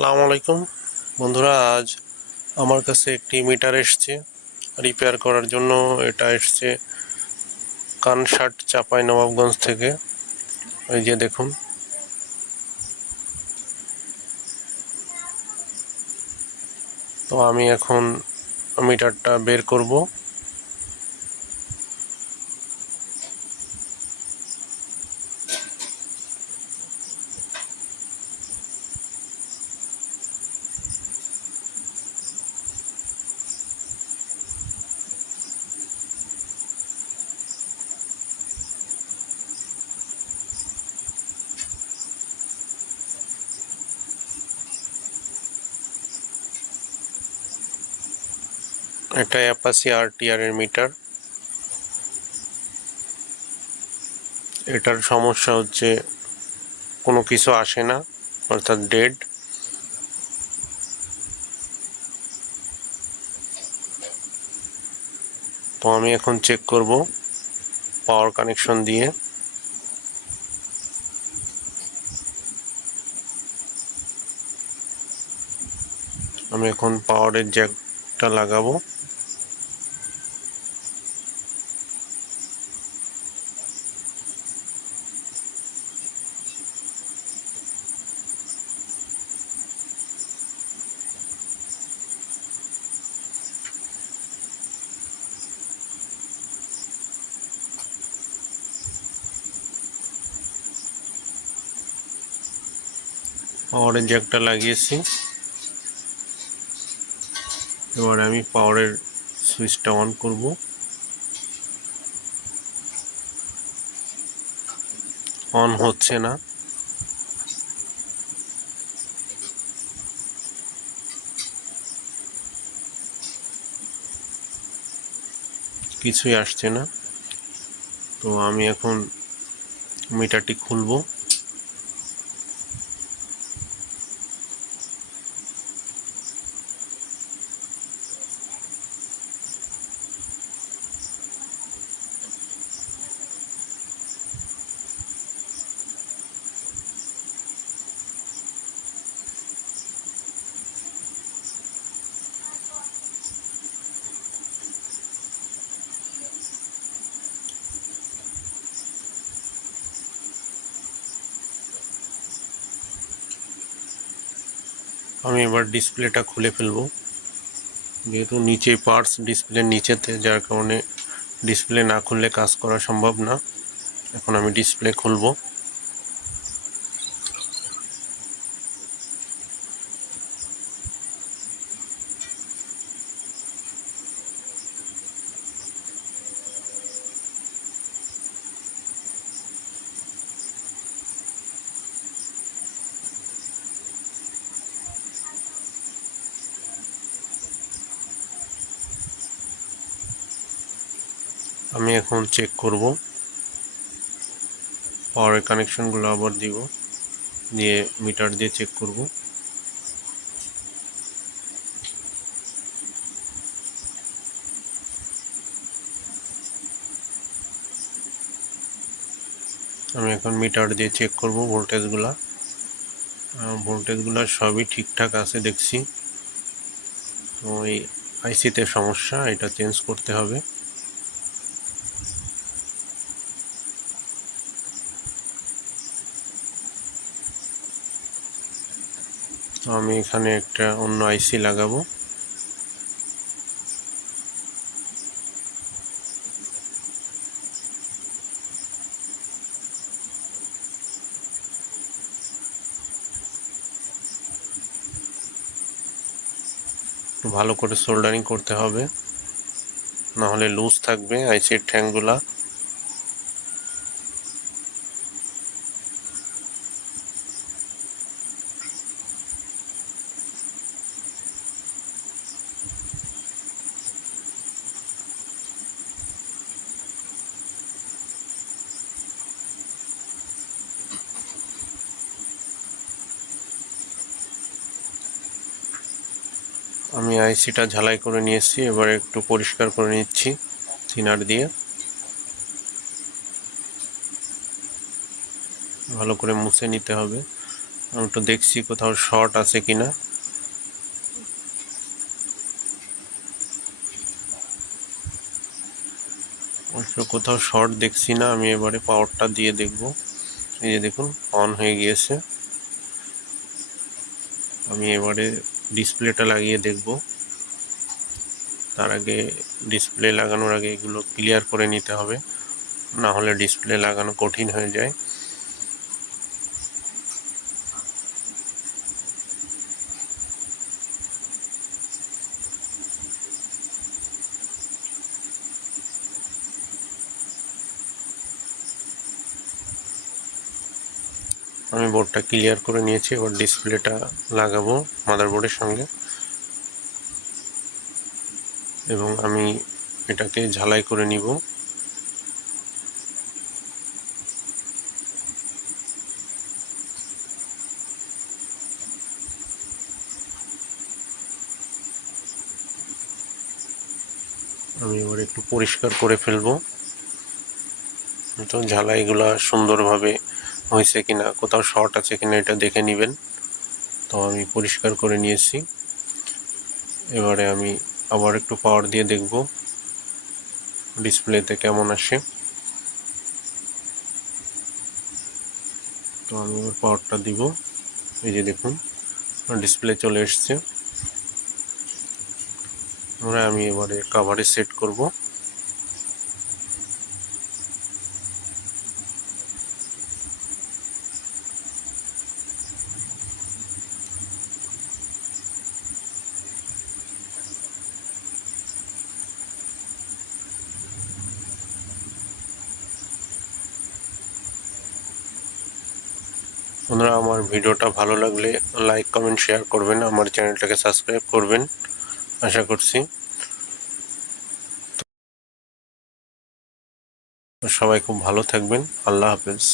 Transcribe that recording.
আসসালামু আলাইকুম। বন্ধুরা, আজ আমার কাছে একটি মিটার এসছে। রিপেয়ার করার জন্য এটা এসছে কানসাট চাপাই নবাবগঞ্জ থেকে। ওই যে দেখুন। তো আমি এখন মিটারটা বের করব। একটা অ্যাপাসি আর এর মিটার। এটার সমস্যা হচ্ছে কোনো কিছু আসে না, অর্থাৎ ডেড তো আমি এখন চেক করব পাওয়ার কানেকশন দিয়ে। আমি এখন পাওয়ারের জ্যাকটা লাগাবো। পাওয়ারের জ্যাকটা লাগিয়েছি। এবার আমি পাওয়ারের সুইচটা অন করব। অন হচ্ছে না। কিছুই আসছে না। তো আমি এখন মিটারটি খুলবো। আমি এবার ডিসপ্লেটা খুলে ফেলব। যেহেতু নিচে পার্টস ডিসপ্লের নিচেতে, যার কারণে ডিসপ্লে না খুললে কাজ করা সম্ভব না। এখন আমি ডিসপ্লে খুলবো। আমি এখন চেক করব। পাওয়ারের কানেকশনগুলো আবার দিব। দিয়ে মিটার দিয়ে চেক করব। আমি এখন মিটার দিয়ে চেক করব ভোল্টেজগুলা ভোল্টেজগুলো সবই ঠিকঠাক আছে দেখছি। তো এই আইসিতে সমস্যা, এটা চেঞ্জ করতে হবে। আমি এখানে একটা অন্য আইসি লাগাবো। ভালো করে সোল্ডারিং করতে হবে। না হলে লুজ থাকবে আইসির ঠ্যাংগুলা। আমি আইসিটা ঝালাই করে নিয়েছি এবার একটু পরিষ্কার করে নিচ্ছি থিনার দিয়ে। ভালো করে মুছে নিতে হবে। আমি একটু দেখছি কোথাও শর্ট আছে কিনা। অবশ্য কোথাও শর্ট দেখছি না, আমি এবারে পাওয়ারটা দিয়ে দেখব। এই যে দেখুন, অন হয়ে গিয়েছে। আমি এবারে ডিসপ্লেটা লাগিয়ে দেখব। তার আগে ডিসপ্লে লাগানোর আগে এগুলো ক্লিয়ার করে নিতে হবে। না হলে ডিসপ্লে লাগানো কঠিন হয়ে যায়। আমি বোর্ডটা ক্লিয়ার করে নিয়েছি, এবার ডিসপ্লেটা লাগাবো মাদারবোর্ডের সঙ্গে। এবং আমি এটাকে ঝালাই করে নিব। আমি এবার একটু পরিষ্কার করে ফেলব। তো ঝালাইগুলা সুন্দরভাবে হয়েছে কিনা, কোথাও শর্ট আছে কিনা এটা দেখে নেবেন। তো আমি পরিষ্কার করে নিয়েছি। এবারে আমি আবার একটু পাওয়ার দিয়ে দেখব ডিসপ্লেতে কেমন আসে। তো আমি এবার পাওয়ারটা দিব। এই যে দেখুন ডিসপ্লে চলে এসছে। আমি এবারে কাভারে সেট করব। বন্ধুরা, আমার ভিডিওটা ভালো লাগলে লাইক কমেন্ট শেয়ার করবেন, আমার চ্যানেলটাকে সাবস্ক্রাইব করবেন, আশা করছি। সবাই খুব ভালো থাকবেন, আল্লাহ হাফেজ।